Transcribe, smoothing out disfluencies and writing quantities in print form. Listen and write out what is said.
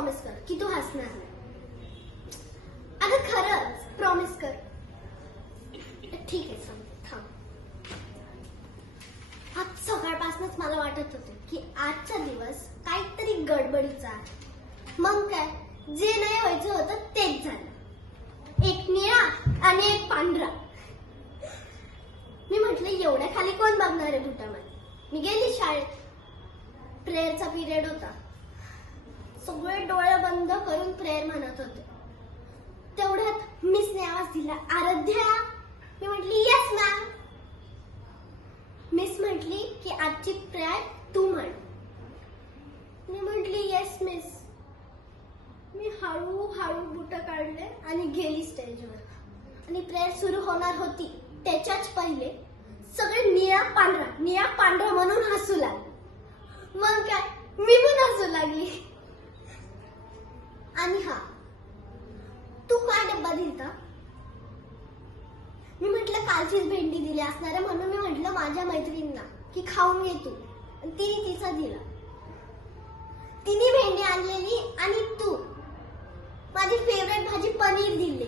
Promise कर की तू हसणार नाही. अगं खरंच प्रॉमिस कर. ठीक आहे सांग थांब. आज सकाळपासूनच मला वाटत होते की आजचा दिवस काहीतरी गडबडीचा आहे. मग काय, जे नाही व्हायचं होतं तेच झालं. एक निळा आणि एक पांढरा. मी म्हटलं एवढ्या खाली कोण बघणार आहे बुटामध्ये. मी गेली शाळेत. प्रेयरचा पिरियड होता. सगळे डोळे बंद करून प्रेयर म्हणत होते. तेवढ्यात मिसने आवाज दिला, आराध्या. मी म्हटली येस मॅम. मिस म्हटली की आजची प्रेयर तू म्हण. मी म्हटली येस मिस. मी हळूहळू बुट काढले आणि गेली स्टेजवर. आणि प्रेयर सुरू होणार होती त्याच्याच पहिले सगळे निळा पांढरा म्हणून हसू लागले. मग काय, मी पण हसू लागली. आणि हा, तू काय डब्बा दिलता? मी म्हटलं कालचीच भेंडी दिली असणार आहे, म्हणून मी म्हटलं माझ्या मैत्रिणींना की खाऊन घे तू. तिने तिचा दिला. तिने भेंडी आणलेली आणि तू माझी फेवरेट भाजी पनीर दिली.